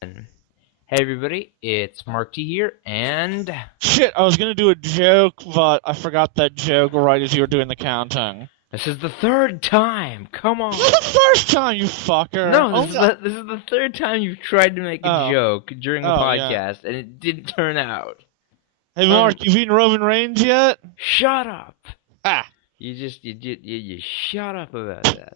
Hey everybody, it's Mark T here, and Shit, I was gonna do a joke, but I forgot that joke right as you were doing the counting. this is the third time. Come This on. is the first time, you fucker! No, this is the third time you've tried to make a Oh. joke during a Oh, yeah. podcast, and it didn't turn out. Hey, Um, Mark, you've eaten Roman Reigns yet? Shut up. Ah, You shut up about that.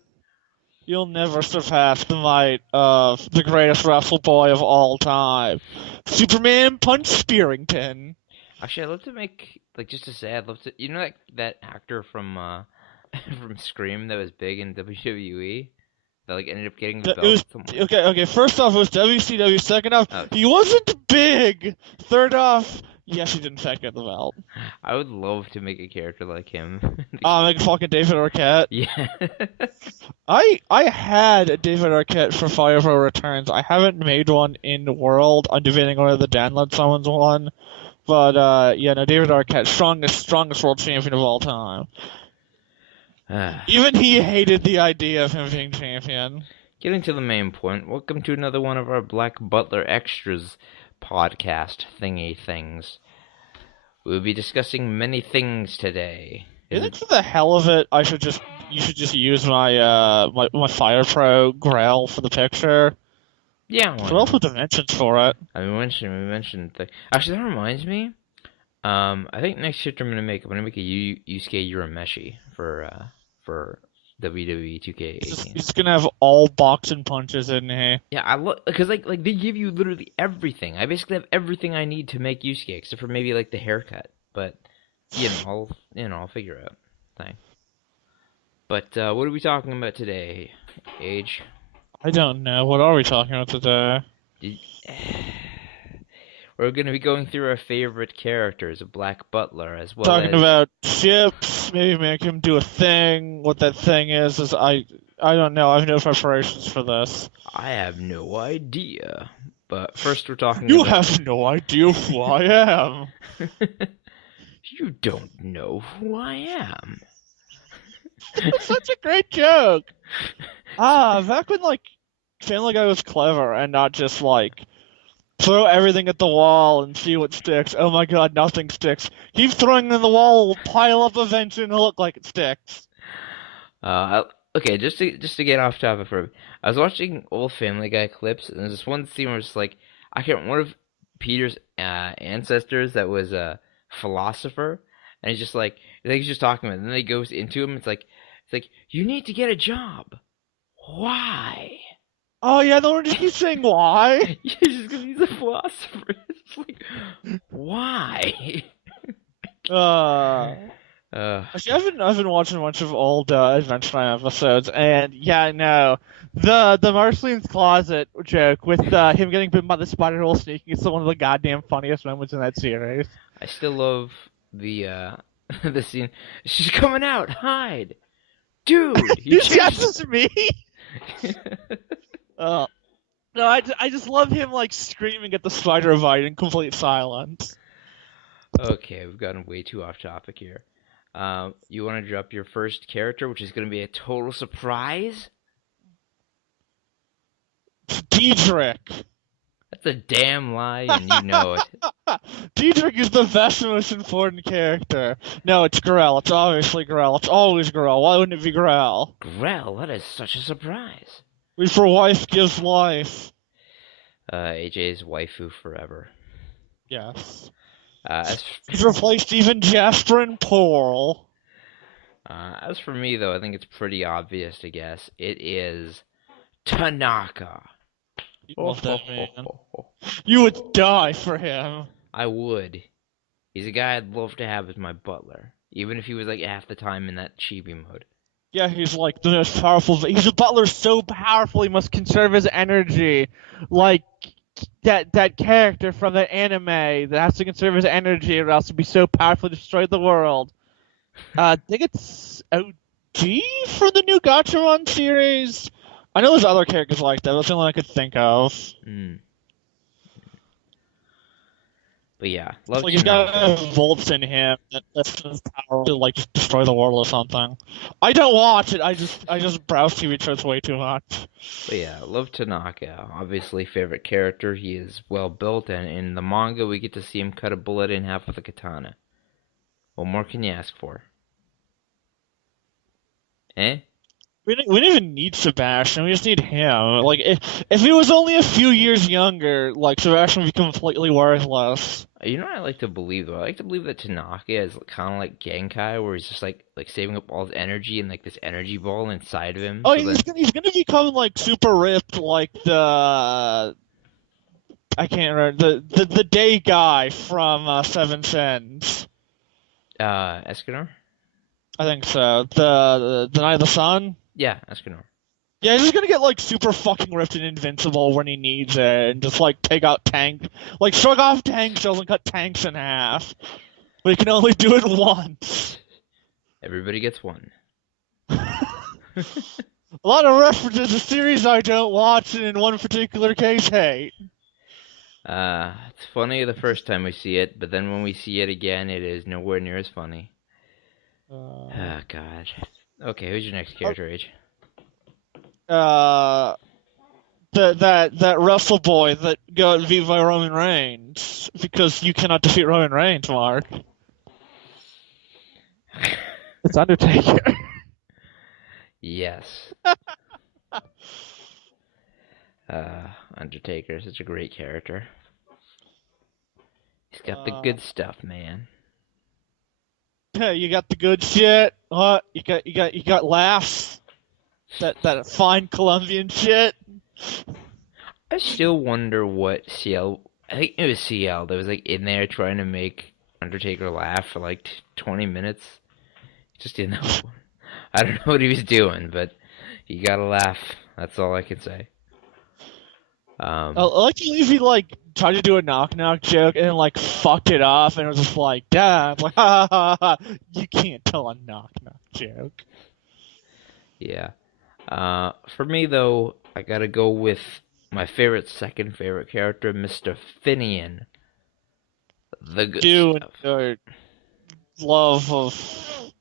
you'll never surpass the might of the greatest wrestle boy of all time, Superman Punch Spearington. Actually, I'd love to make just to say, I'd love to. You know that actor from from Scream that was big in WWE that ended up getting the It belt. was okay. First off, it was WCW. Second off, Oh, he wasn't big. Third off, yes, he did in fact get the belt. I would love to make a character like him. Like fucking David Arquette. Yeah. I had a David Arquette for Fireball Returns. I haven't made one in the world. I'm debating whether to download someone's one. But yeah, no, David Arquette, strongest world champion of all time. Even he hated the idea of him being champion. Getting to the main point, welcome to another one of our Black Butler Extras podcast thingy things. We'll be discussing many things today. I think for the hell of it, you should just use my Fire Pro Grail for the picture. Yeah, What else with dimensions for it? we mentioned actually, that reminds me. I think next shift I'm gonna make a Yusuke Urameshi for WWE 2K18. He's gonna have all boxing punches in here. Yeah, I look because they give you literally everything. I basically have everything I need to make Yusuke except for maybe the haircut. But I'll figure it out. Thing. But what are we talking about today, Age? I don't know. What are we talking about today? We're going to be going through our favorite characters of Black Butler as well Talking as about ships, maybe make him do a thing. What that thing is I don't know. I have no preparations for this. I have no idea. But first we're talking You about... have no idea who I am. You don't know who I am. That's such a great joke. Back when Family Guy was clever and not just throw everything at the wall and see what sticks. Oh my god, nothing sticks. Keep throwing it in the wall, pile up eventually, and it'll look like it sticks. Okay, just to get off topic for, I was watching old Family Guy clips, and there's this one scene where it's I can't remember one of Peter's ancestors that was a philosopher, and he's just he's just talking about it, and then he goes into him. It's like you need to get a job. Why? Oh yeah, no one just keeps saying why. Yeah, just because he's a philosopher. It's why? Actually, I've been watching a bunch of old Adventure Time episodes, and yeah, no, the Marceline's closet joke with him getting bitten by the spider hole sneaking is one of the goddamn funniest moments in that series. I still love the the scene. She's coming out. Hide, dude. That's me. No, I just love him screaming at the spider bite in complete silence. Okay, we've gotten way too off topic here. You want to drop your first character, which is going to be a total surprise? Diedrich. That's a damn lie, and you know it. Diedrich is the best, most important character. No, it's Grell. It's obviously Grell. It's always Grell. Why wouldn't it be Grell? Grell, that is such a surprise. For wife gives life. AJ's waifu forever. Yes. He's replaced even Jasper and Pearl. As for me, though, I think it's pretty obvious to guess. It is Tanaka. You love that man. You would die for him. I would. He's a guy I'd love to have as my butler, even if he was half the time in that chibi mode. Yeah, he's the most powerful. He's a butler so powerful he must conserve his energy, that character from the anime that has to conserve his energy or else he'd be so powerful to destroy the world. I think it's OG for the new Gachamon series. I know there's other characters like that. That's the only one I could think of. But yeah, It's love like he's Tanaka. got volts in him that lifts his power to like just destroy the world or something. I don't watch it. I just browse TV shows way too much. But yeah, love Tanaka. Obviously, favorite character. He is well built, and in the manga, we get to see him cut a bullet in half with a katana. What more can you ask for? Eh? We don't even need Sebastian. We just need him. Like if he was only a few years younger, like Sebastian would be completely worthless. You know what I like to believe though? I like to believe that Tanaka is kind of like Genkai, where he's just like saving up all his energy and like this energy ball inside of him. Oh, So then, he's gonna become like super ripped, like the I can't remember the day guy from Seven Sins. Escanor? I think so. The Night of the Sun. Yeah, Escanor. Yeah, he's just gonna get like super fucking ripped and invincible when he needs it, and just like take out tank, like shrug off tank shells and cut tanks in half. But he can only do it once. Everybody gets one. A lot of references to series I don't watch, and in one particular case, hate. It's funny the first time we see it, but then when we see it again, it is nowhere near as funny. Oh, God. Okay, who's your next character, Age? Uh, that wrestle boy that got beat by Roman Reigns because you cannot defeat Roman Reigns, Mark. It's Undertaker. Yes. Undertaker, such a great character. He's got the good stuff, man. You got the good shit. What? You got laughs. That fine Colombian shit. I still wonder what CL. I think it was CL that was like in there trying to make Undertaker laugh for like 20 minutes. Just didn't know. I don't know what he was doing, but he got to laugh. That's all I can say. I like to believe he like tried to do a knock joke and then like fucked it off and it was just like, Dad, like, ha ha ha, you can't tell a knock joke. Yeah. For me though, I gotta go with my second favorite character, Mr. Finian. The good Dude, stuff. love of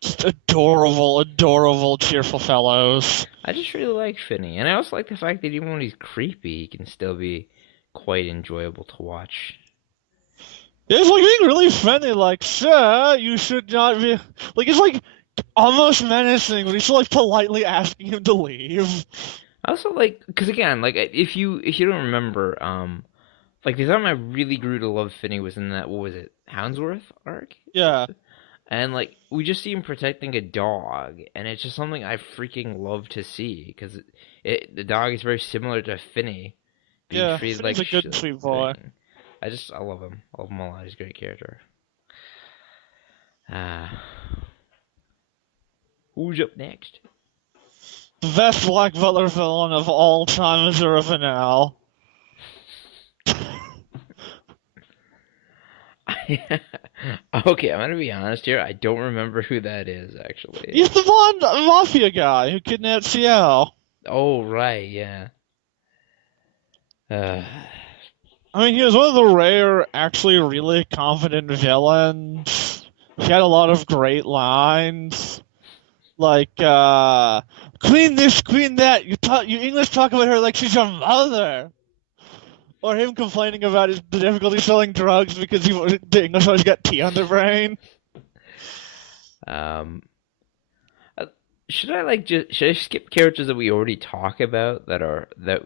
just adorable, cheerful fellows. I just really like Finny, and I also like the fact that even when he's creepy, he can still be quite enjoyable to watch. It's like being really friendly, like, sir, you should not be. Like, it's like almost menacing, but he's still like politely asking him to leave. I also like, because again, like if you don't remember, like the time I really grew to love Finny was in that, what was it, Houndsworth arc? Yeah. And like we just see him protecting a dog, and it's just something I freaking love to see because the dog is very similar to Finny. Yeah, Finny's Finny's a good sweet boy. I love him. I love him a lot. He's a great character. Who's up next? The best Black Butler villain of all time is Uravanel. Okay, I'm gonna be honest here. I don't remember who that is actually. He's the blonde mafia guy who kidnapped CL. Oh right, yeah. Uh, I mean, he was one of the rare, actually really confident villains. He had a lot of great lines. Like, queen this, queen that. You English talk about her like she's your mother. Or him complaining about the difficulty selling drugs because the English always got tea on their brain. should I skip characters that we already talk about that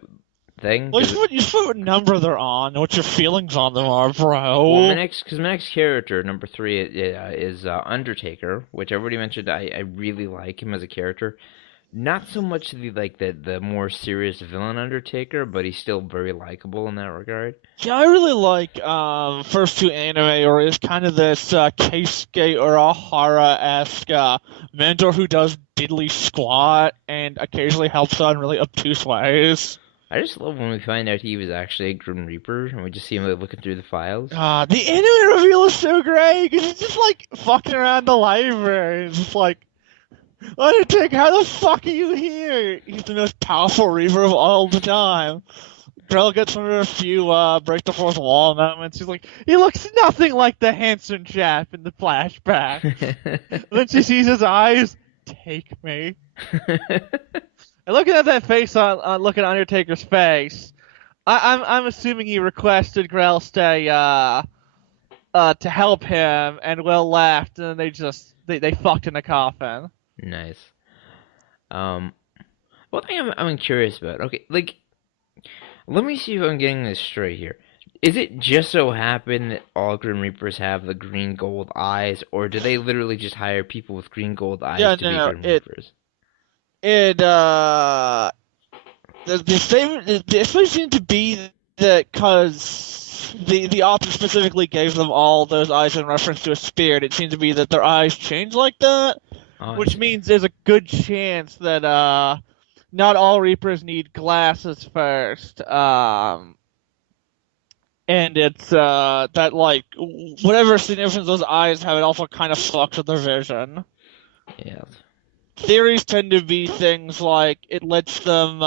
thing? Well, you should put what number they're on, what your feelings on them are, bro. Well, my next character, number 3, is Undertaker, which I already mentioned. I really like him as a character. Not so much the more serious villain Undertaker, but he's still very likable in that regard. Yeah, I really like first two anime, or is kind of this Keisuke Urahara-esque mentor who does diddly squat and occasionally helps out in really obtuse ways. I just love when we find out he was actually a Grim Reaper, and we just see him looking through the files. The anime reveal is so great, because he's just, like, fucking around the library. It's just like, Undertaker, how the fuck are you here? He's the most powerful Reaver of all the time. Grell gets under a few break the fourth wall moments. He's like, he looks nothing like the handsome chap in the flashback. And then she sees his eyes. Take me. And looking at that face looking at Undertaker's face, I'm assuming he requested Grell stay to help him, and Will laughed, and then they fucked in a coffin. Nice. One thing I'm curious about. Okay, like, let me see if I'm getting this straight here. Is it just so happen that all Grim Reapers have the green gold eyes, or do they literally just hire people with green gold eyes Yeah, to be no, Grim Reapers? the statement, the explanation seemed to be that because the author specifically gave them all those eyes in reference to a spirit, it seemed to be that their eyes change like that, Oh, which means there's a good chance that not all Reapers need glasses first. And it's that like whatever significance those eyes have, it also kind of fucks with their vision. yeah. Theories tend to be things like it lets them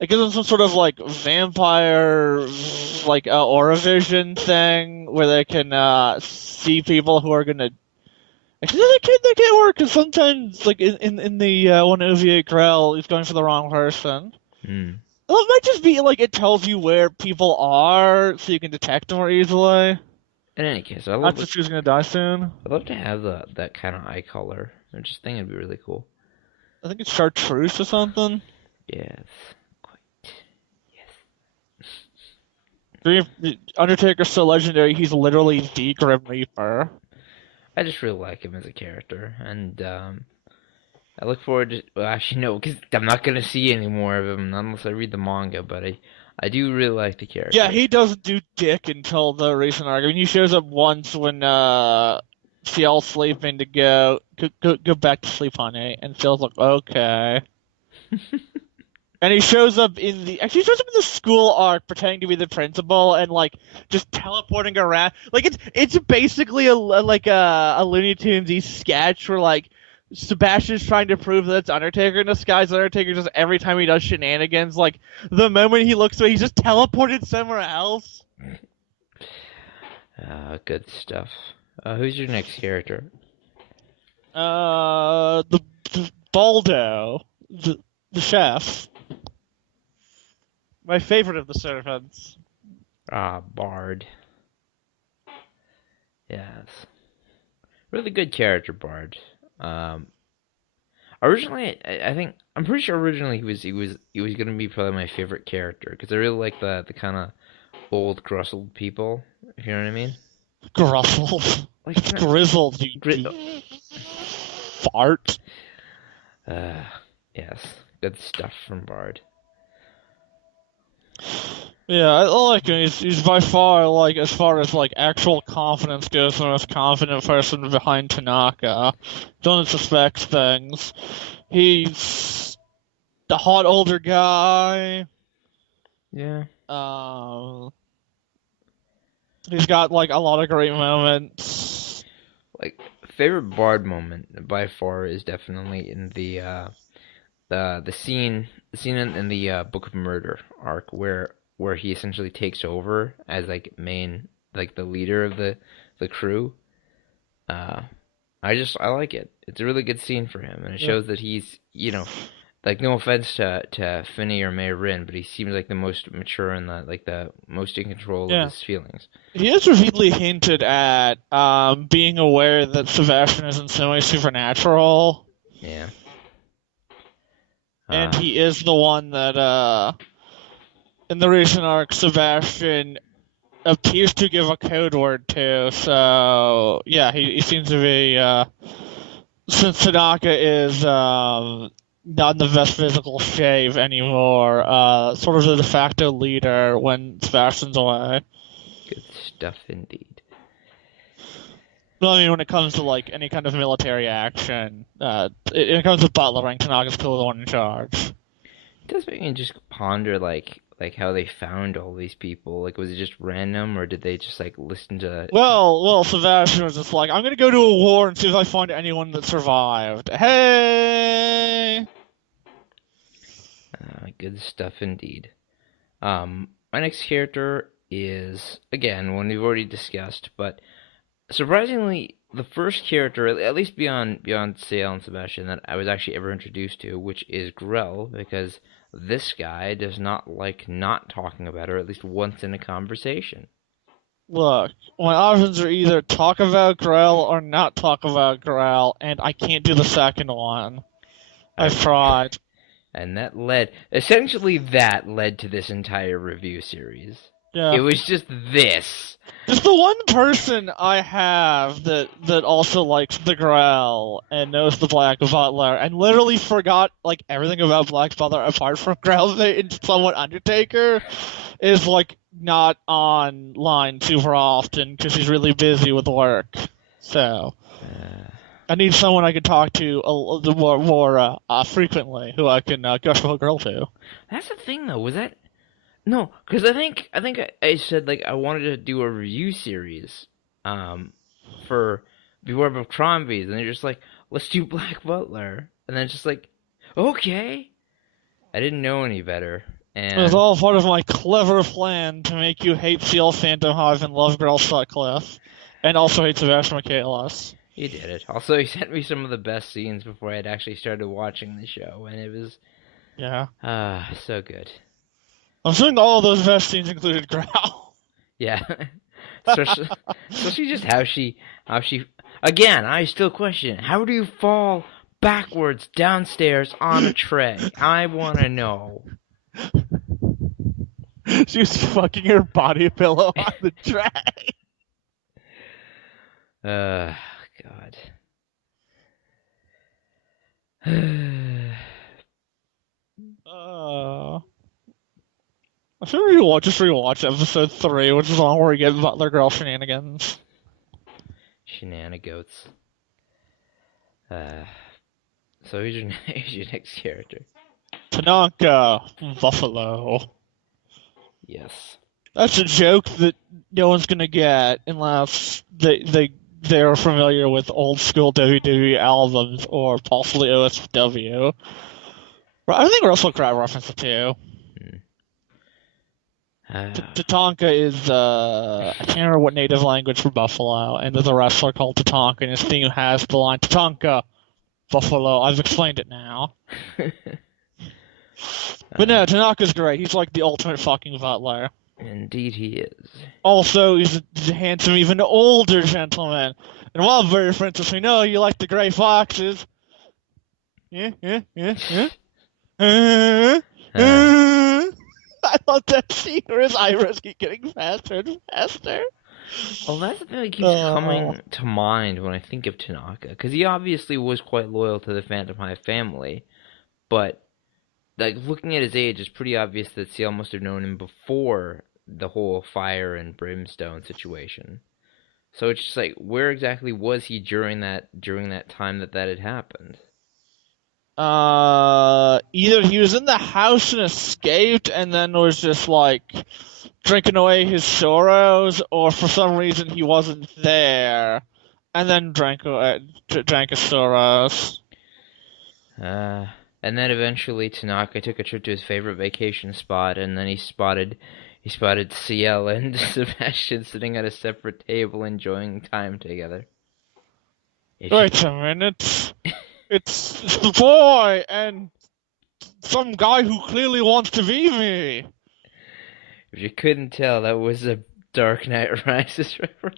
it gives them some sort of like vampire like aura vision thing where they can see people who are gonna actually that can't work because sometimes like in the one OVA Grell he's going for the wrong person. Hmm. Well, it might just be like it tells you where people are so you can detect them more easily. In any case, Not just who's gonna die soon. I'd love to have that kind of eye color. I just think it'd be really cool. I think it's chartreuse or something. Yes, quite. Yes. Undertaker's so legendary, he's literally the Grim Reaper. I just really like him as a character, and I look forward to. Well, actually, no, because I'm not gonna see any more of him unless I read the manga. But I do really like the character. Yeah, he doesn't do dick until the recent arc. I mean, he shows up once when Ciel's sleeping to go back to sleep, honey, and Ciel's like, okay. And he shows up in the school arc pretending to be the principal and like just teleporting around. Like it's basically a Looney Tunes-y sketch where like Sebastian's trying to prove that it's Undertaker in disguise. Undertaker just every time he does shenanigans, like the moment he looks away, he's just teleported somewhere else. Good stuff. Who's your next character? The Baldo, the chef. My favorite of the servants. Bard. Yes. Really good character, Bard. Originally, I think I'm pretty sure originally he was gonna be probably my favorite character because I really like the kind of old grustled people. If you know what I mean. Grustled. Like It's grizzled. You fart. Yes, good stuff from Bard. Yeah, I like him. He's by far, like, as far as, like, actual confidence goes, the most confident person behind Tanaka. Don't suspect things. He's the hot older guy. Yeah. He's got, like, a lot of great moments. Like favorite Bard moment by far is definitely in the scene in the Book of Murder arc where he essentially takes over as like main like the leader of the crew. I like it. It's a really good scene for him, and it shows that he's like no offense to Finney or May Rin, but he seems like the most mature and the most in control of his feelings. He has repeatedly hinted at being aware that Sebastian is in some way supernatural. Yeah. And he is the one that, in the recent arc, Sebastian appears to give a code word to. So, yeah, he seems to be, since Tanaka is not in the best physical shape anymore, sort of the de facto leader when Sebastian's away. Good stuff indeed. Well, I mean, when it comes to, like, any kind of military action, when it comes to Butler, Tanaka's clearly the one in charge. It does make me just ponder, like like how they found all these people? Like, was it just random, or did they just like listen to? Well, Sebastian was just like, I'm gonna go to a war and see if I find anyone that survived. Hey! Good stuff indeed. My next character is again one we've already discussed, but surprisingly, the first character, at least beyond Sale and Sebastian, that I was actually ever introduced to, which is Grell, because this guy does not like not talking about her at least once in a conversation. Look, my options are either talk about Grell or not talk about Grell, and I can't do the second one. I've tried. And that led to this entire review series. Yeah. It was just this. Just the one person I have that also likes the Grell and knows the Black Butler and literally forgot like everything about Black Butler apart from Grell and somewhat Undertaker is like not online super often because he's really busy with work. So I need someone I can talk to more frequently who I can gush a girl to. That's the thing, though. Was that no? Because I said like I wanted to do a review series, for Bewarb of Crombies, and they're just like, let's do Black Butler, and then it's just like, okay. I didn't know any better, It was and all part of my clever plan to make you hate Seal Phantom Hive and love Girl Sutcliffe, and also hate Sebastian Michaelis. he did it. Also, he sent me some of the best scenes before I had actually started watching the show, and it was Yeah. so good. I'm assuming all of those best scenes included Growl. Yeah. Especially just how she again, I still question, how do you fall backwards downstairs on a tray? I want to know. She was fucking her body pillow on the tray. God. I should rewatch episode 3, which is the one where we get Butler Girl shenanigans. Shenanigans. So who's your next character? Tanaka Buffalo. Yes. That's a joke that no one's gonna get unless they're familiar with old school WWE albums or possibly OSW. I think Russell Crowe referenced it too. Tatanka is I can't remember what native language for Buffalo, and there's a wrestler called Tatanka, and his theme has the line Tatanka Buffalo. I've explained it now. But no, Tanaka's great. He's like the ultimate fucking butler. Indeed he is. Also, he's a handsome, even older gentleman. And while very friends, we know you like the gray foxes. Yeah. I love that scene where his eyebrows keep getting faster and faster. Well, that's the thing that keeps coming to mind when I think of Tanaka, because he obviously was quite loyal to the Phantom Hive family, but like looking at his age, it's pretty obvious that Seal must have known him before the whole fire and brimstone situation. So it's just like, where exactly was he during that time that had happened? Either he was in the house and escaped, and then was just like drinking away his sorrows, or for some reason he wasn't there, and then drank his sorrows. And then eventually Tanaka took a trip to his favorite vacation spot, and then he spotted CL and Sebastian sitting at a separate table enjoying time together. Wait a minute. It's the boy and some guy who clearly wants to be me. If you couldn't tell, that was a Dark Knight Rises reference.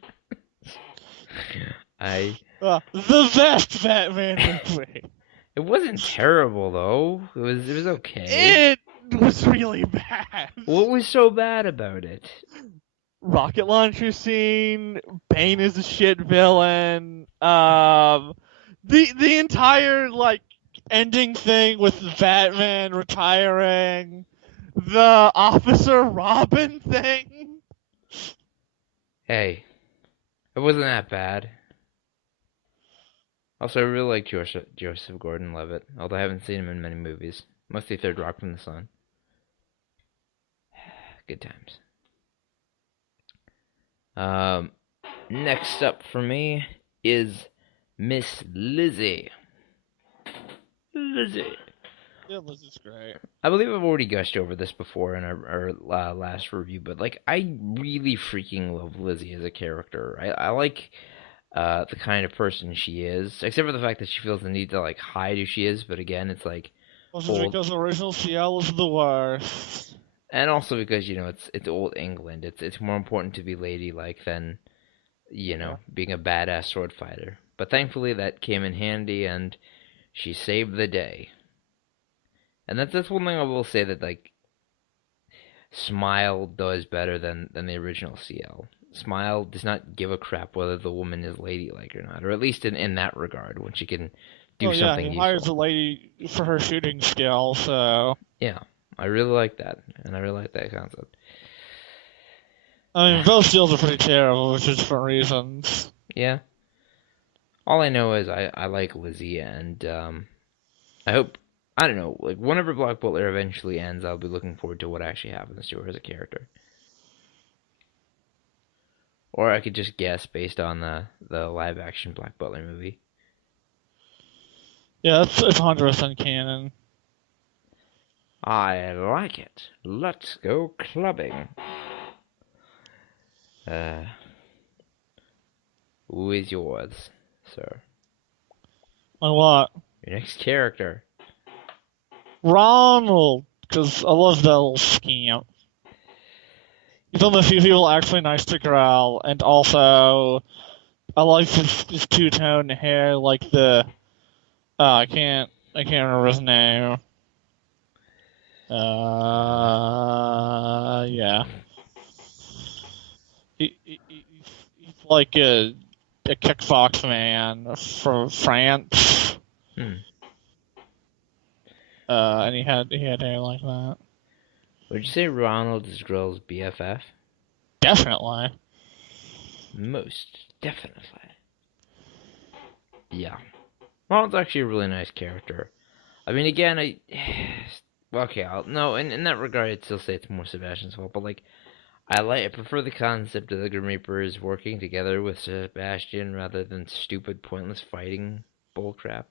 The best Batman movie. It wasn't terrible though. It was okay. It was really bad. What was so bad about it? Rocket launcher scene. Bane is a shit villain. The entire like ending thing with Batman retiring. The Officer Robin thing. Hey, it wasn't that bad. Also, I really like Joseph Gordon-Levitt, although I haven't seen him in many movies. Mostly Third Rock from the Sun. good times. Next up for me is Miss Lizzie. Lizzie. Yeah, Lizzie's great. I believe I've already gushed over this before in our last review, but like I really freaking love Lizzie as a character. I like the kind of person she is, except for the fact that she feels the need to like hide who she is. But again, it's like Also old, because original CL is the worst. and also because it's old England. It's more important to be ladylike than Yeah. being a badass sword fighter. But thankfully that came in handy, and she saved the day. And that's one thing I will say that like Smile does better than the original CL. Smile does not give a crap whether the woman is ladylike or not, or at least in that regard, when she can do Oh yeah, something he useful. hires a lady for her shooting skill, so... Yeah, I really like that, and I really like that concept. I mean, both skills are pretty terrible for different reasons. Yeah. All I know is I like Lizzie, and I hope, I don't know, like whenever Black Butler eventually ends, I'll be looking forward to what actually happens to her as a character. Or I could just guess based on the live action Black Butler movie. Yeah, it's 100% canon. I like it. Let's go clubbing. Who is yours, sir? Like what? Your next character. Ronald! Because I love that little scamp. He's one of the few people actually nice to Growl, and also, I like his two-tone hair, like the... I can't remember his name. Yeah. He's like a kickbox man from France. And he had hair like that. Would you say Ronald is Grill's BFF? Definitely. Most definitely. Yeah. Ronald's actually a really nice character. I mean, again, okay, no, in that regard, I'd still say it's more Sebastian's fault, but like, I prefer the concept of the Grim Reapers working together with Sebastian rather than stupid, pointless fighting bullcrap.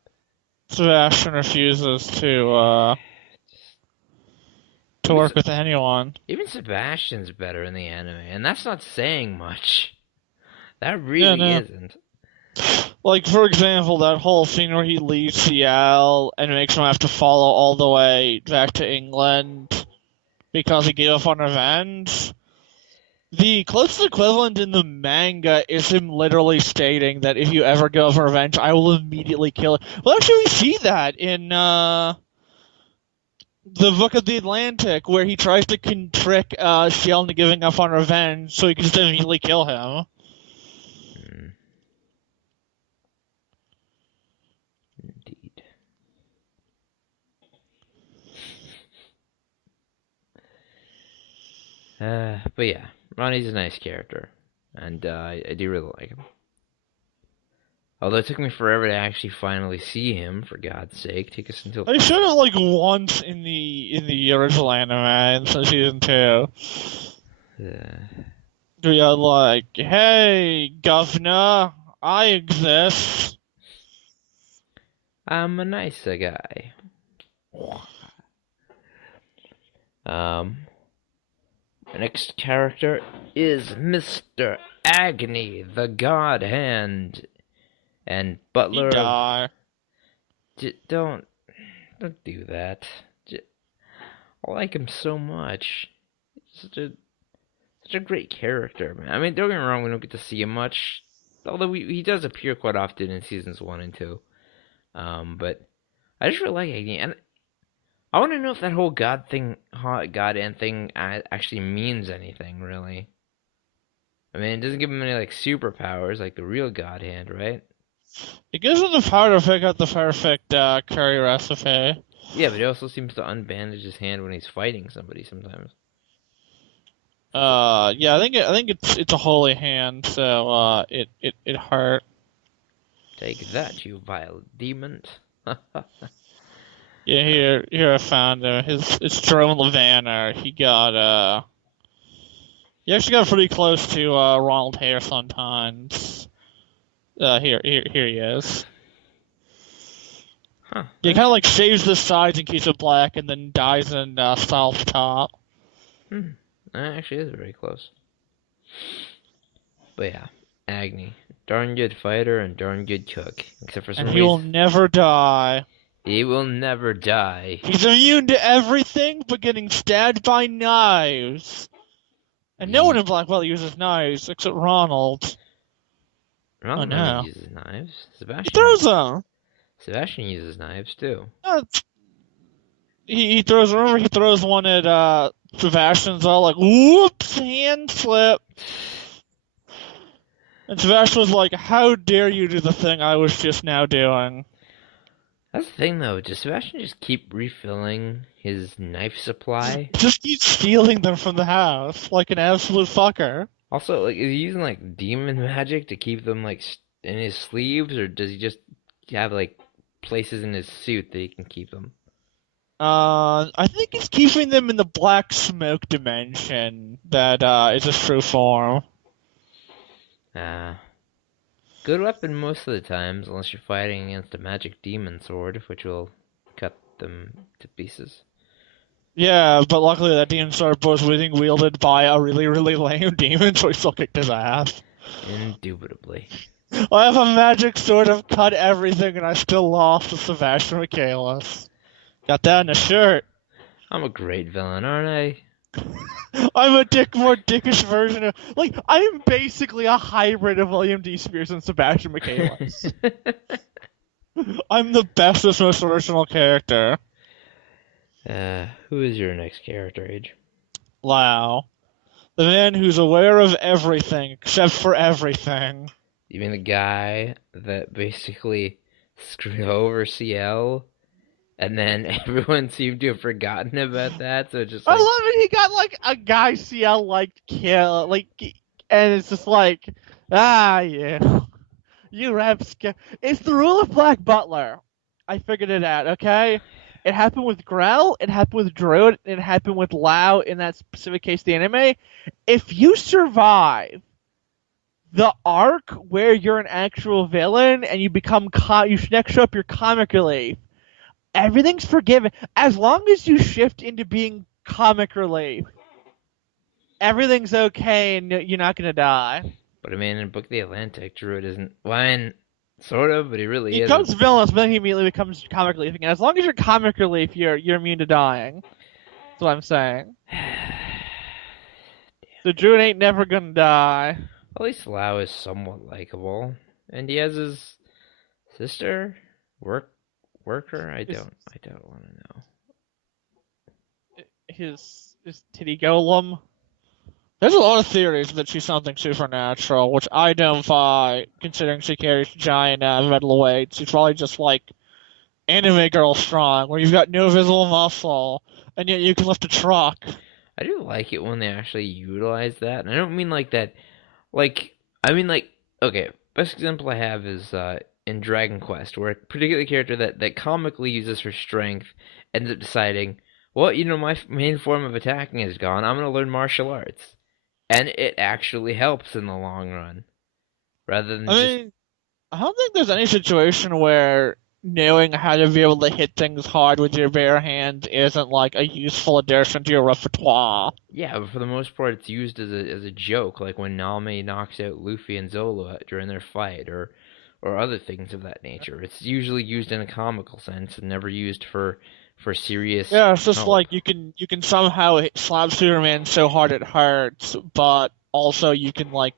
Sebastian refuses to work with anyone. Even Sebastian's better in the anime, and that's not saying much. That really isn't. Like, for example, that whole scene where he leaves CL and makes him have to follow all the way back to England because he gave up on revenge. The closest equivalent in the manga is him literally stating that if you ever go for revenge, I will immediately kill it. Well, actually, we see that in the Book of the Atlantic, where he tries to trick CL into giving up on revenge so he can just immediately kill him. Indeed. But yeah, Ronnie's a nice character, and I do really like him. Although it took me forever to actually finally see him, for God's sake. Take us until... They showed it like once in the original anime in season 2. We are like, hey, governor, I exist. I'm a nicer guy. The next character is Mr. Agony, the God Hand. And Butler... Don't do that. I like him so much. He's such a great character, man. I mean, don't get me wrong, we don't get to see him much. Although he does appear quite often in seasons 1 and 2. But I just really like Agony. And I want to know if that whole God Hand thing actually means anything, really. I mean, it doesn't give him any, like, superpowers, like the real God Hand, right? It gives him the power to pick out the perfect curry recipe. Yeah, but he also seems to unbandage his hand when he's fighting somebody sometimes. Yeah, I think it's a holy hand, so it hurt. Take that, you vile demon. Yeah, here I found him. It's Jerome Levanner. He got He actually got pretty close to Ronald Hare sometimes. Here he is. Huh. He kind of like shaves the sides and keeps it black, and then dyes in South top. That actually is very close. But yeah, Agni, darn good fighter and darn good cook. Except for some And he will reason, never die. he will never die. He's immune to everything but getting stabbed by knives. And no one in Black Belt uses knives except Ronald. Ronald Oh never no. uses knives. He throws them. Sebastian uses knives too. Uh, he throws. Remember, he throws one at Sebastian's all like, "Whoops, hand slip." And Sebastian was like, "How dare you do the thing I was just now doing?" That's the thing though, does Sebastian just keep refilling his knife supply? Just keep stealing them from the house like an absolute fucker. Also, like, is he using like demon magic to keep them like in his sleeves, or does he just have like places in his suit that he can keep them? I think he's keeping them in the black smoke dimension that is his true form. Uh, Good weapon most of the times, unless you're fighting against a magic demon sword, which will cut them to pieces. Yeah, but luckily that demon sword was being wielded by a really, really lame demon, so he still kicked his ass. Indubitably. I have a magic sword of cut everything, and I still lost to Sebastian Michaelis. Got that in a shirt. I'm a great villain, aren't I? I'm a more dickish version of I'm basically a hybrid of William D. Spears and Sebastian Michaelis. I'm the bestest, most original character. Who is your next character, Age? Lau. The man who's aware of everything except for everything. You mean the guy that basically screwed over CL, and then everyone seemed to have forgotten about that, so just I like, love it. He got a guy CL kill, and it's just like, yeah, you reps. It's the rule of Black Butler. I figured it out. Okay, it happened with Grell, it happened with Druid, and it happened with Lau in that specific case, the anime. If you survive the arc where you're an actual villain and you become you next show up your comic relief, everything's forgiven as long as you shift into being comic relief. Everything's okay and you're not gonna die. but I mean, in Book of the Atlantic, Druid isn't, well, I mean, sort of, but he really He isn't. becomes villainous, but then he immediately becomes comic relief again. As long as you're comic relief, you're immune to dying. That's what I'm saying. The Druid ain't never gonna die. At least Lau is somewhat likable, and he has his sister, worker. I don't want to know. His titty golem. There's a lot of theories that she's something supernatural, which I don't buy, considering she carries giant metal weights. She's probably just like anime girl strong, where you've got no visible muscle, and yet you can lift a truck. I do like it when they actually utilize that, and I don't mean like that. Like, I mean like, okay, best example I have is in Dragon Quest, where a particular character that comically uses her strength ends up deciding, well, you know, my main form of attacking is gone. I'm gonna learn martial arts, and it actually helps in the long run, rather than I mean, I don't think there's any situation where knowing how to be able to hit things hard with your bare hands isn't like a useful addition to your repertoire. yeah, but for the most part, it's used as a joke, like when Nami knocks out Luffy and Zolo during their fight, or other things of that nature. It's usually used in a comical sense and never used for serious. Yeah, it's just help. like you can somehow slap Superman so hard it hurts, but also you can like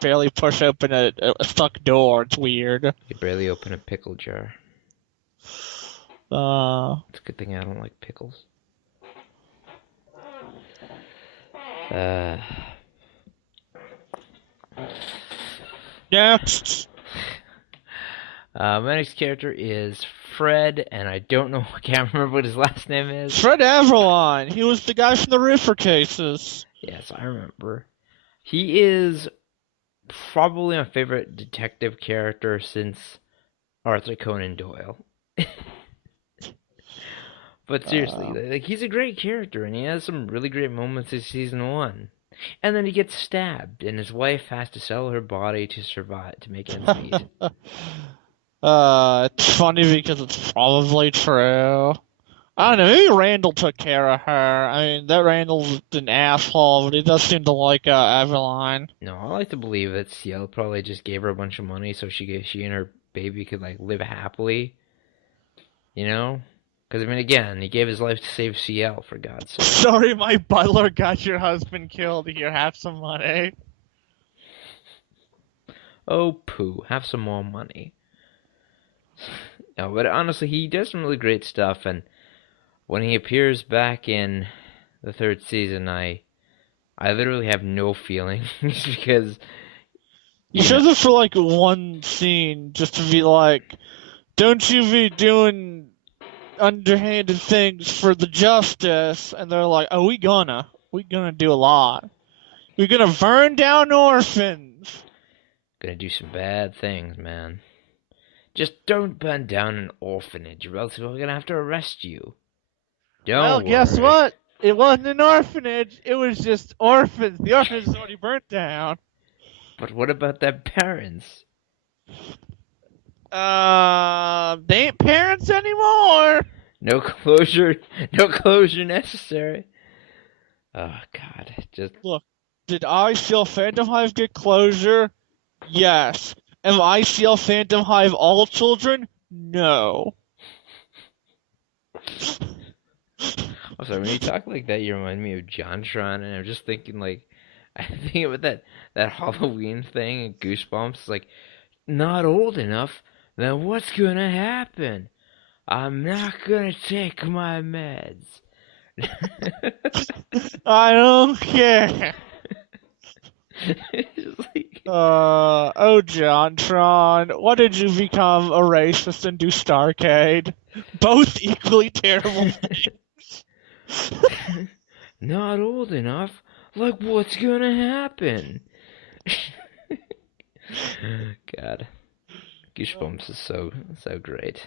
barely push open a stuck door. It's weird. You could barely open a pickle jar. Uh, It's a good thing I don't like pickles. Next. My next character is Fred, and I don't know, I can't remember what his last name is. Fred Avalon. He was the guy from the Ripper cases. Yes, I remember. He is probably my favorite detective character since Arthur Conan Doyle. But seriously, Uh, like he's a great character, and he has some really great moments in season one. And then he gets stabbed, and his wife has to sell her body to survive, to make ends meet. it's funny because it's probably true. I don't know, maybe Randall took care of her. I mean, that Randall's an asshole, but he does seem to like Eveline. No, I like to believe that Ciel probably just gave her a bunch of money so she and her baby could like live happily. You know? Because I mean, again, he gave his life to save Ciel, for God's sake. Sorry, my butler got your husband killed. Here, have some money. Oh, poo, have some more money. No, but honestly, he does some really great stuff, and when he appears back in the third season, I literally have no feelings because He you know, shows up for like one scene just to be like, don't you be doing underhanded things for the justice. And they're like, oh, we gonna do a lot. We're gonna burn down orphans. gonna do some bad things, man. Just don't burn down an orphanage, or else we're gonna have to arrest you. Well, Don't guess worry. what? It wasn't an orphanage. It was just orphans. The orphanage is already burnt down. But what about their parents? They ain't parents anymore. No closure, no closure necessary. Oh God, just Look, did I feel Phantom Hive get closure? Yes. Am I feel Phantom Hive all children? No. I'm sorry. When you talk like that, you remind me of JonTron, and I'm just thinking like, I think about that Halloween thing and Goosebumps. It's like, not old enough. Then what's gonna happen? I'm not gonna take my meds. I don't care. It's like, Oh, JonTron, why did you become a racist and do Starcade? Both equally terrible things. not old enough. Like, what's gonna happen? God, Goosebumps is so great.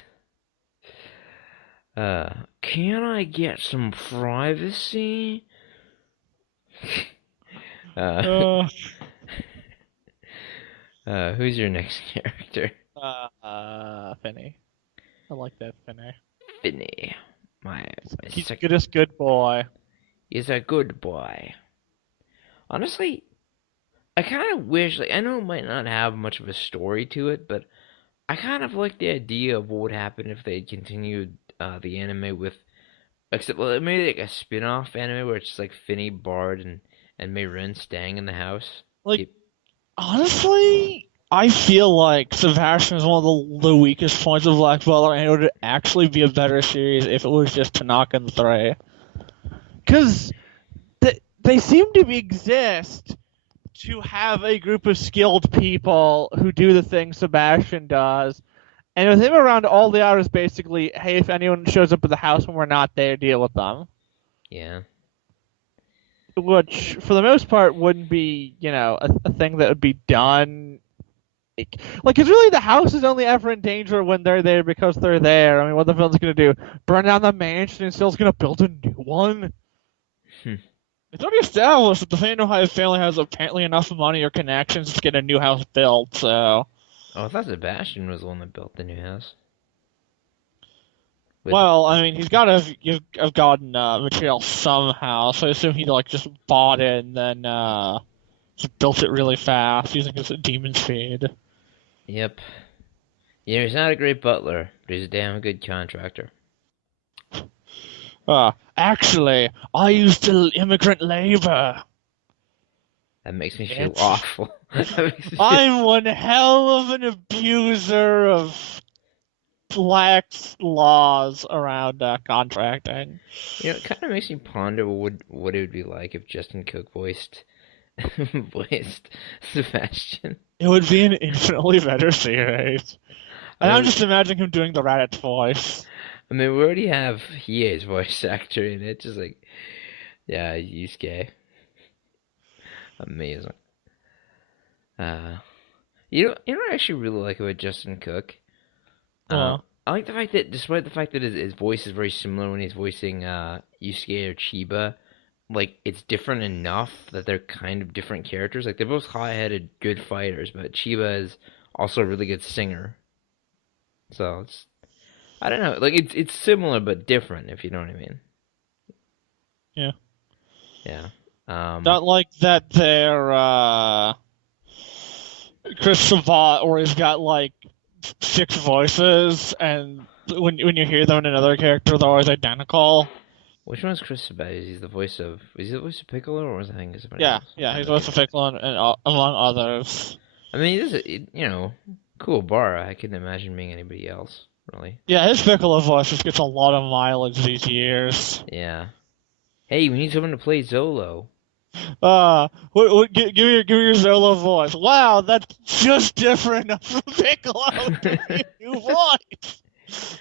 Can I get some privacy? Uh, Uh, who's your next character? Finny. I like that Finny. Finney. My He's second. good as good boy. He's a good boy. Honestly, I kind of wish, like, I know it might not have much of a story to it, but I kind of like the idea of what would happen if they continued the anime with, except, well, maybe like a spin-off anime where it's just like Finney, Bard, and Mayrin staying in the house. Like, Keep, honestly, I feel like Sebastian is one of the weakest points of Black Butler, and it would actually be a better series if it was just Tanaka and Three. Because they seem to exist to have a group of skilled people who do the things Sebastian does. And with him around, all they are is basically, hey, if anyone shows up at the house when we're not there, deal with them. yeah. Which, for the most part, wouldn't be, a thing that would be done. Like, because really the house is only ever in danger when they're there because they're there. I mean, what the villain's going to do? Burn down the mansion and still's going to build a new one? Hmm. It's already established that the Phantom Hive family has apparently enough money or connections to get a new house built, so... Oh, I thought Sebastian was the one that built the new house. With Well, I mean, he's got to have gotten material somehow, so I assume he, just bought it and then just built it really fast using his demon speed. Yep. Yeah, he's not a great butler, but he's a damn good contractor. Actually, I used immigrant labor. That makes me feel It's- awful. That makes me feel- I'm one hell of an abuser of lax laws around contracting. it kind of makes me ponder what it would be like if Justin Cook voiced voiced Sebastian. It would be an infinitely better series. And I I'm mean, just imagining him doing the Raditz voice. I mean, we already have Hiei's voice actor in it. Just like, yeah, Yusuke, amazing. Uh, you know what I actually really like about Justin Cook? Well, I like the fact that, despite the fact that his voice is very similar when he's voicing Yusuke or Chiba, like it's different enough that they're kind of different characters. Like they're both high-headed, good fighters, but Chiba is also a really good singer. So it's I don't know, like it's similar but different, if you know what I mean. Yeah. Yeah. Not like that they're Chris Sabat, where he's got like 6 voices, and when you hear them in another character, they're always identical. Which one's Chris Sabat? Is he the voice of Piccolo, or was I thinking of somebody Yeah, else? yeah, he's Okay. voice of Piccolo and among others. I mean, this is cool Bara. I couldn't imagine being anybody else, really. Yeah, his Piccolo voice just gets a lot of mileage these years. Yeah. Hey, we need someone to play Zolo. Give me your Zolo voice. Wow, that's just different enough from Piccolo to be a new voice.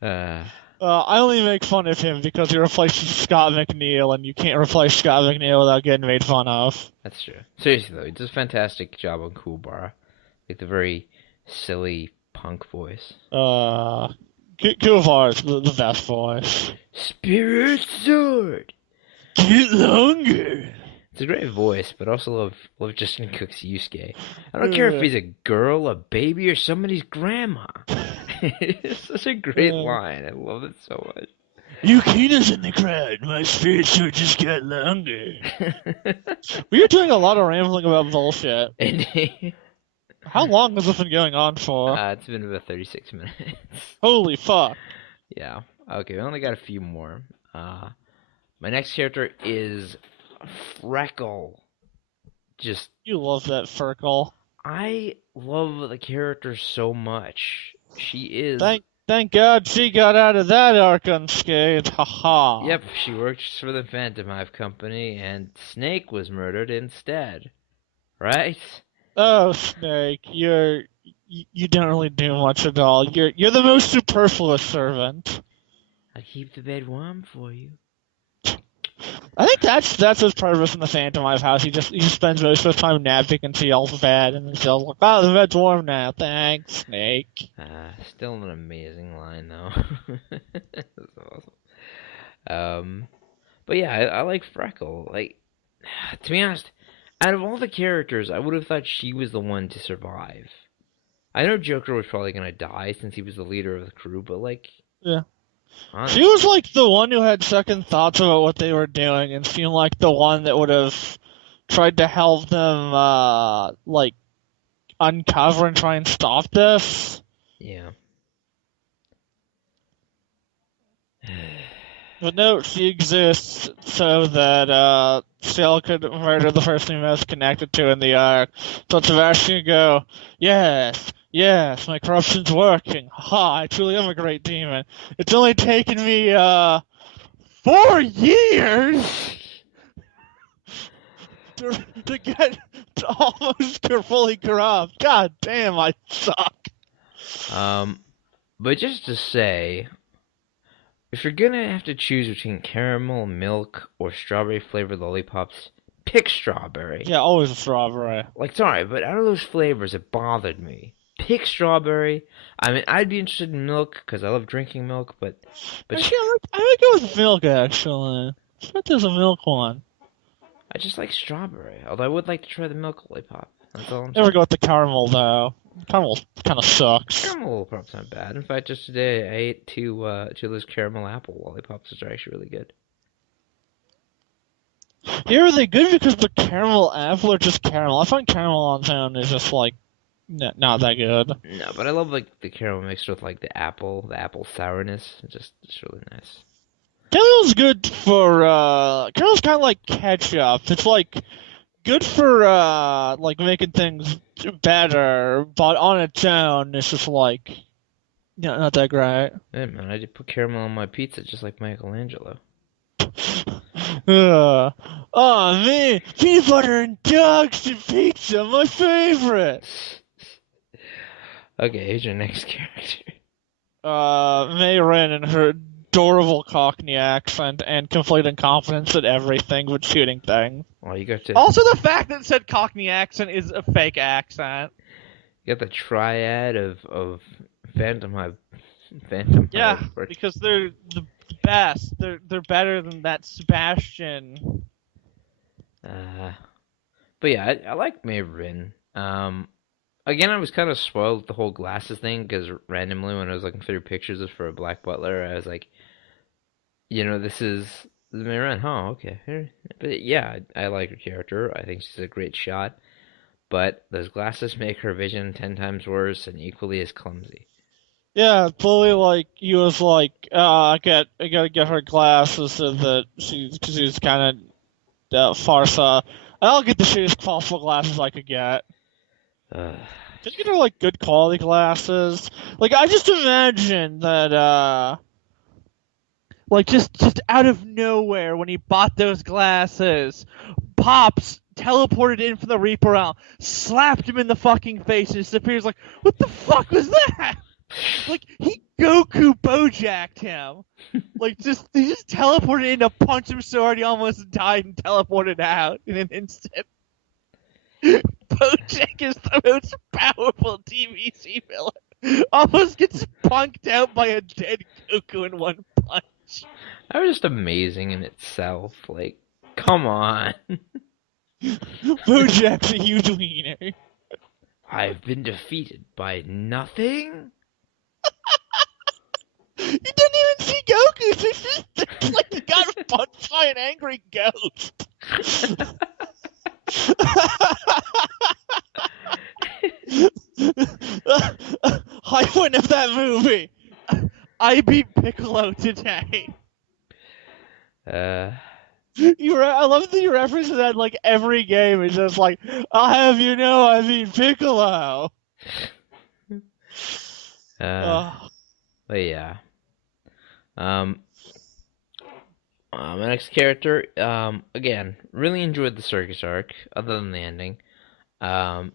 I only make fun of him because he replaces Scott McNeil, and you can't replace Scott McNeil without getting made fun of. That's true. Seriously though, he does a fantastic job on Cool Bara. Like the very silly punk voice. Cool voice, the best voice. Spirit Sword! Get longer! It's a great voice, but I also love Justin Cook's Yusuke. I don't care if he's a girl, a baby, or somebody's grandma. It's such a great line. I love it so much. Yukina's in the crowd. My spirit sword just got longer. We are doing a lot of rambling about bullshit. How long has this been going on for? It's been about 36 minutes. Holy fuck. Yeah. Okay, we only got a few more. My next character is Freckle. Just You love that Freckle. I love the character so much. She is. Thank God she got out of that arc unscathed. Haha. Yep, she works for the Phantom Hive Company, and Snake was murdered instead. Right? Oh, Snake, you don't really do much at all. You're the most superfluous servant. I keep the bed warm for you. I think that's his purpose in the Phantom Hive house. He just spends most of his time napping and Ciel's bed, and then Ciel's like, "Oh, the bed's warm now. Thanks, Snake." Still an amazing line though. That's awesome. But yeah, I like Freckle. Like, to be honest, out of all the characters, I would have thought she was the one to survive. I know Joker was probably gonna die since he was the leader of the crew, but like, yeah. Honestly. She was like the one who had second thoughts about what they were doing and seemed like the one that would have tried to help them, like, uncover and try and stop this. Yeah. But no, she exists so that, Ciel could murder the person he most connected to in the arc. So Sebastian can go, yes, my corruption's working. Ha, I truly am a great demon. It's only taken me, 4 years to get to almost fully corrupt. God damn, I suck. But just to say, if you're gonna have to choose between caramel, milk, or strawberry flavored lollipops, pick strawberry. Yeah, always a strawberry. Like, sorry, but out of those flavors, it bothered me. Pick strawberry. I mean, I'd be interested in milk because I love drinking milk, but Actually, I might go with milk. Actually, I bet there's a milk one. I just like strawberry. Although I would like to try the milk lollipop. That's all I'm saying. Never go with the caramel though. Caramel kind of sucks. Caramel lollipop's not bad. In fact, just today I ate two of those caramel apple lollipops, which are actually really good. Yeah, are they good because the caramel apple or just caramel? I find caramel on its own is just like not that good. No, but I love like the caramel mixed with like the apple sourness. It's really nice. Caramel's good for caramel's kind of like ketchup. It's like good for like making things better, but on its own, it's just like not that great. Yeah, man, I did put caramel on my pizza just like Michelangelo. Oh man, peanut butter and toasted pizza, my favorite. Okay, here's your next character. May Rin and her adorable Cockney accent and complete incompetence at everything but shooting things. Well, you got to. Also, the fact that said Cockney accent is a fake accent. You got the triad of Phantom Hive Phantom Yeah, Hive. because they're the best. They're better than that Sebastian. But yeah, I like Maven. Again, I was kind of spoiled with the whole glasses thing because randomly when I was looking through pictures for a Black Butler, I was like, this is Maven. Oh, okay. But yeah, I like her character. I think she's a great shot. But those glasses make her vision 10 times worse and equally as clumsy. Yeah, Bully he was like, I gotta get her glasses so that she's kind of Farsa. I'll get the shittiest possible glasses I could get. Uh, Can you get her good quality glasses? I just imagine that Just out of nowhere when he bought those glasses, Pops teleported in from the Reaper realm, slapped him in the fucking face, and disappears. What the fuck was that? He Goku Bojacked him. He just teleported in to punch him so hard he almost died and teleported out in an instant. Bojack is the most powerful TVC villain. Almost gets punked out by a dead Goku in one punch. that was just amazing in itself. Come on. Bojack's a huge wiener. I've been defeated by nothing? You didn't even see Goku. It's like he got punched by an angry ghost. High point of that movie. I beat Piccolo today. I love that you reference to that every game. It's just I'll have you know I beat Piccolo. But yeah. My next character, again, really enjoyed the circus arc, other than the ending. And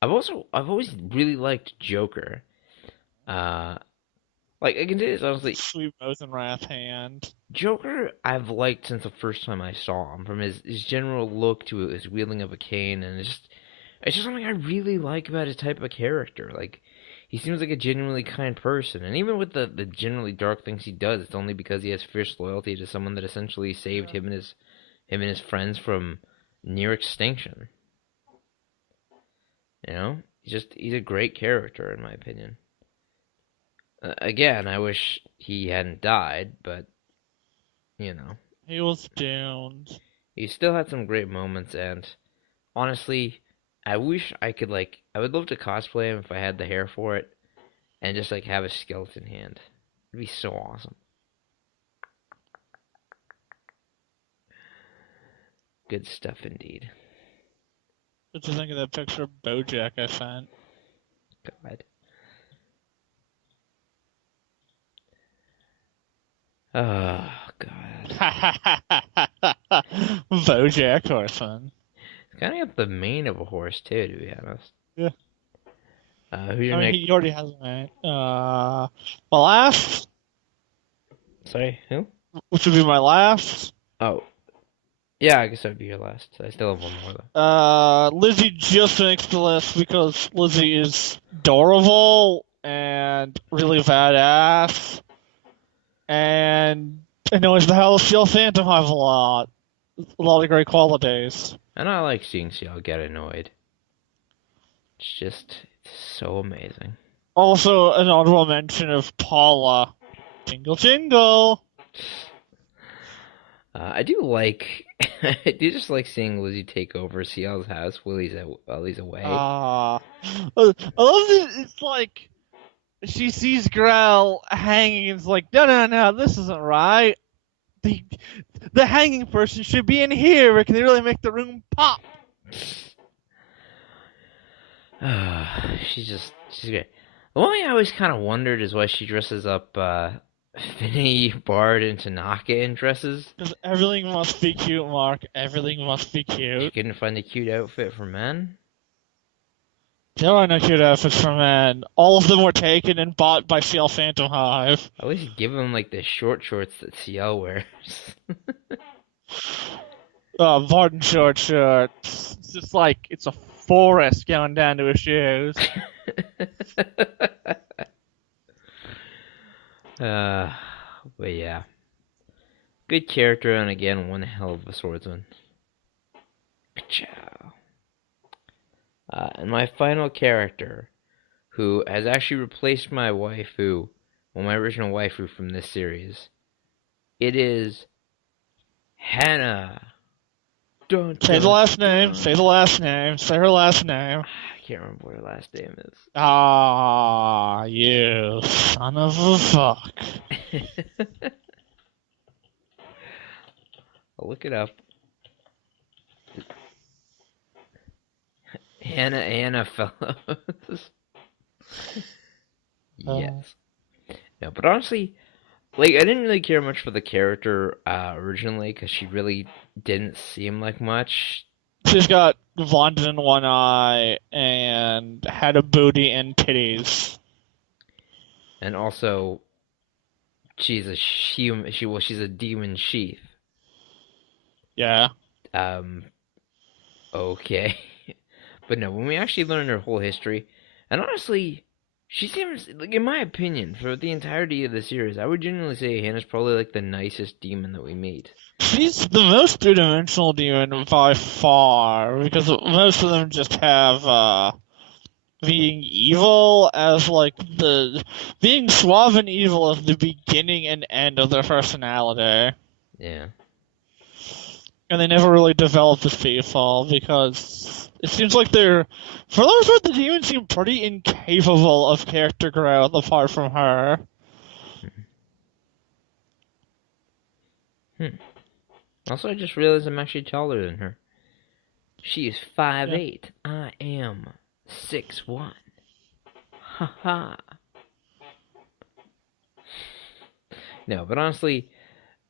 I've always really liked Joker. I can say this honestly, Sweet Mouth and Wrath Hand. Joker I've liked since the first time I saw him, from his general look to his wielding of a cane, and it's just something I really like about his type of character. He seems like a genuinely kind person, and even with the generally dark things he does, it's only because he has fierce loyalty to someone that essentially saved him and his friends from near extinction. He's a great character in my opinion. Again, I wish he hadn't died, but He was doomed. he still had some great moments, and honestly, I wish I could I would love to cosplay him if I had the hair for it, and just have a skeleton hand. It'd be so awesome. Good stuff indeed. What do you think of that picture of Bojack I sent? God. Oh God. Bojack Horseman. It's kind of got the mane of a horse too, to be honest. Yeah. Who's your next? He already has a mane. My last. Sorry, who? Which would be my last. Oh. Yeah, I guess that would be your last. I still have one more though. Lizzie just makes the list because Lizzie is adorable and really badass, and annoys the hell of Steel Phantom Hive a lot. A lot of great qualities. And I like seeing Ciel get annoyed. It's so amazing. Also, an honorable mention of Paula. Jingle jingle. I do like. I do just like seeing Lizzie take over Ciel's house while he's away. I love that it's She sees Grell hanging and is like, no, this isn't right. The hanging person should be in here. It can really make the room pop. She's great. The one thing I always kind of wondered is why she dresses up Finny, Bard, and Tanaka in dresses. Because everything must be cute, Mark. Everything must be She cute. couldn't find a cute outfit for men. There are no cute outfits for men. All of them were taken and bought by Ciel Phantom Hive. At least give him the short shorts that Ciel wears. Barton short shorts. It's just it's a forest going down to his shoes. Uh, but yeah, good character, and again, one hell of a swordsman. Ka-chow. And my final character, who has actually replaced my waifu, well, my original waifu from this series, it is Hannah. Dun, Say the dun, last name. dun. Say the last name. Say her last name. I can't remember what her last name Ah, you son of a fuck. is. I'll look it up. Anna Fellows. Yes. No, but honestly, like, I didn't really care much for the character originally, because she really didn't seem like much. She's got blonde in one eye and had a booty and titties. And also, she's a she's a demon sheath. Yeah. Okay. But no, when we actually learn her whole history, and honestly, she seems, like, in my opinion, for the entirety of the series, I would genuinely say Hannah's probably, like, the nicest demon that we meet. She's the most three-dimensional demon by far, because most of them just have, being evil as, like, being suave and evil as the beginning and end of their personality. Yeah. And they never really develop as people, because it seems like for the most part, the demons seem pretty incapable of character growth apart from her. Also, I just realized I'm actually taller than her. She is 5'8". I am 6'1". Ha ha. No, but honestly,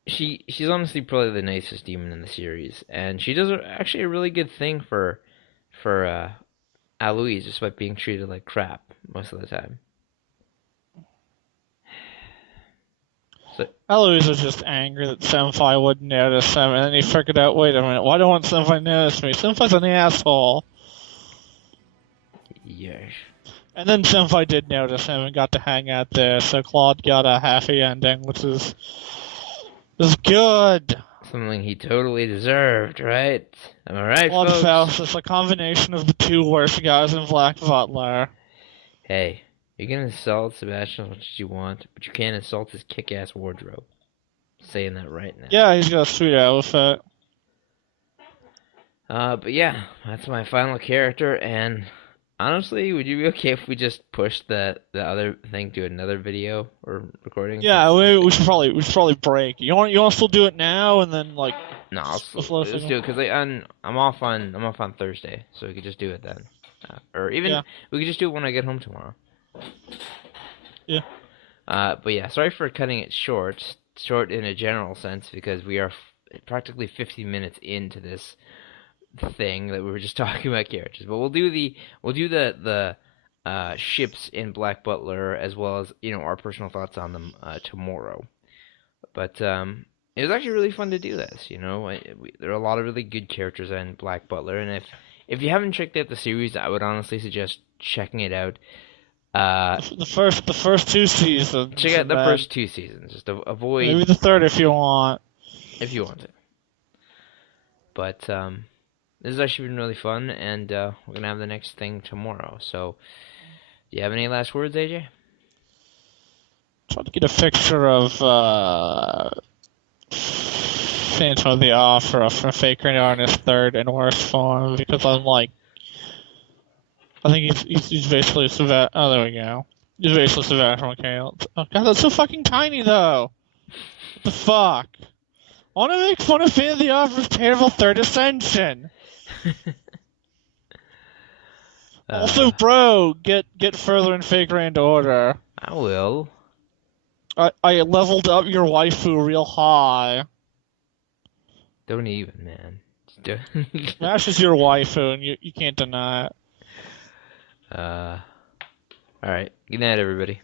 she's honestly probably the nicest demon in the series, and she does actually a really good thing for Aloise, despite being treated like crap most of the time. So Eloise was just angry that Senpai wouldn't notice him, and then he figured out, wait a minute, why don't Senpai notice me? Senpai's an asshole. yes. And then Senpai did notice him and got to hang out there, so Claude got a happy ending, which is good. Something he totally deserved, right? Am I right, Claude folks? Faust is a combination of the two worst guys in Black Butler. Hey, you can insult Sebastian as much as you want, but you can't insult his kick-ass wardrobe. I'm saying that right now. Yeah, he's got a sweet outfit. But yeah, that's my final character, and honestly, would you be okay if we just pushed the other thing to another video or recording? Yeah, we should probably break. You want to still do it now and then like. No, let's do it because I'm off on Thursday, so we could just do it then, or even we could just do it when I get home tomorrow. Yeah. But yeah, sorry for cutting it short in a general sense, because we are practically 50 minutes into this thing that we were just talking about characters. But we'll do the ships in Black Butler, as well as, our personal thoughts on them tomorrow. But it was actually really fun to do this. There are a lot of really good characters in Black Butler, and if you haven't checked out the series, I would honestly suggest checking it out. The first two seasons. Check out the first two seasons. Just avoid maybe the third if you want. If you want it. But this has actually been really fun, and we're gonna have the next thing tomorrow. So, do you have any last words, AJ? Trying to get a picture of Phantom of the Opera from Faker and Artist third and worst form, because I think he's basically Sebastian. Oh, there we go. He's basically Sebastian McHale. Oh god, that's so fucking tiny though. What the fuck? I want to make fun of Phantom of the Opera's terrible third ascension. Also, bro, get further in Fake Grand Order. I will. I leveled up your waifu real high. Don't even, man. Mash is your waifu, and you can't deny it. Alright. Good night, everybody.